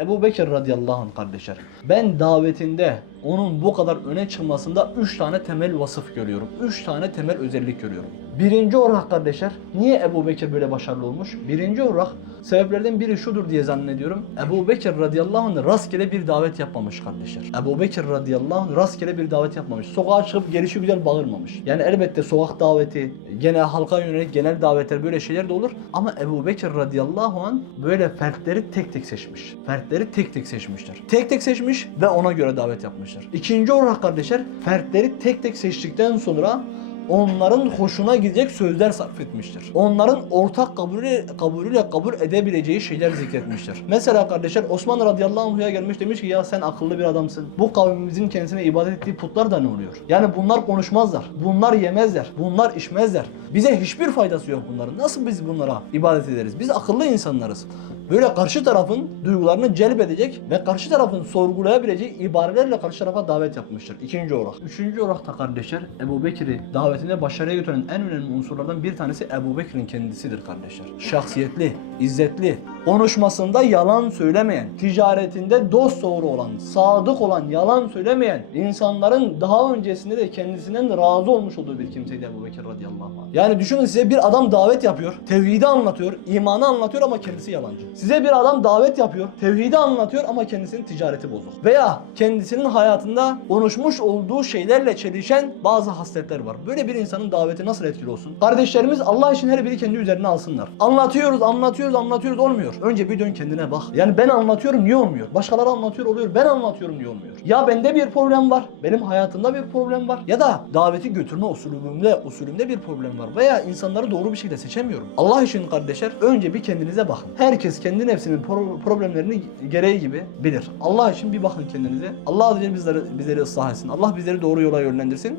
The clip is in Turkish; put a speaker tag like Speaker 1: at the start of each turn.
Speaker 1: Ebu Bekir radıyallahu anh kardeşler. Ben davetinde onun bu kadar öne çıkmasında 3 tane temel vasıf görüyorum. 3 tane temel özellik görüyorum. Birinci olarak kardeşler, niye Ebu Bekir böyle başarılı olmuş? Birinci olarak sebeplerden biri şudur diye zannediyorum. Ebu Bekir radıyallahu anh rastgele bir davet yapmamış kardeşler. Ebu Bekir radıyallahu anh rastgele bir davet yapmamış. Sokağa çıkıp gelişi güzel bağırmamış. Yani elbette sokak daveti, genel halka yönelik genel davetler böyle şeyler de olur. Ama Ebu Bekir radıyallahu anh böyle fertleri tek tek seçmiş. Fertleri tek tek seçmişler. Tek tek seçmiş ve ona göre davet yapmışlar. İkinci olarak kardeşler fertleri tek tek seçtikten sonra onların hoşuna gidecek sözler sarf etmiştir. Onların ortak kabulü, kabulüyle kabul edebileceği şeyler zikretmiştir. Mesela kardeşler Osman radıyallahu anh'a gelmiş demiş ki ya sen akıllı bir adamsın. Bu kavmimizin kendisine ibadet ettiği putlar da ne oluyor? Yani bunlar konuşmazlar. Bunlar yemezler. Bunlar içmezler. Bize hiçbir faydası yok bunların. Nasıl biz bunlara ibadet ederiz? Biz akıllı insanlarız. Böyle karşı tarafın duygularını celbedecek ve karşı tarafın sorgulayabileceği ibarelerle karşı tarafa davet yapmıştır. İkinci olarak. Üçüncü olarak da kardeşler Ebu Bekir'i davetinde başarıya götüren en önemli unsurlardan bir tanesi Ebu Bekir'in kendisidir kardeşler. Şahsiyetli, izzetli, konuşmasında yalan söylemeyen, ticaretinde dost doğru olan, sadık olan, yalan söylemeyen, insanların daha öncesinde de kendisinden razı olmuş olduğu bir kimseydi Ebu Bekir radıyallahu anh. Yani düşünün size bir adam davet yapıyor, tevhidi anlatıyor, imanı anlatıyor ama kendisi yalancı. Size bir adam davet yapıyor, tevhidi anlatıyor ama kendisinin ticareti bozuk. Veya kendisinin hayatında konuşmuş olduğu şeylerle çelişen bazı hasletler var. Böyle bir insanın daveti nasıl etkili olsun? Kardeşlerimiz Allah için her biri kendi üzerine alsınlar. Anlatıyoruz, anlatıyoruz, anlatıyoruz olmuyor. Önce bir dön kendine bak. Yani ben anlatıyorum niye olmuyor? Başkaları anlatıyor oluyor. Ben anlatıyorum niye olmuyor? Ya bende bir problem var. Benim hayatımda bir problem var. Ya da daveti götürme usulümde, usulümde bir problem var. Veya insanları doğru bir şekilde seçemiyorum. Allah için kardeşler önce bir kendinize bakın. Herkes kendi nefsinin pro- problemlerini gereği gibi bilir. Allah için bir bakın kendinize. Allah bizleri, bizleri ıslah etsin. Allah bizleri doğru yola yönlendirsin.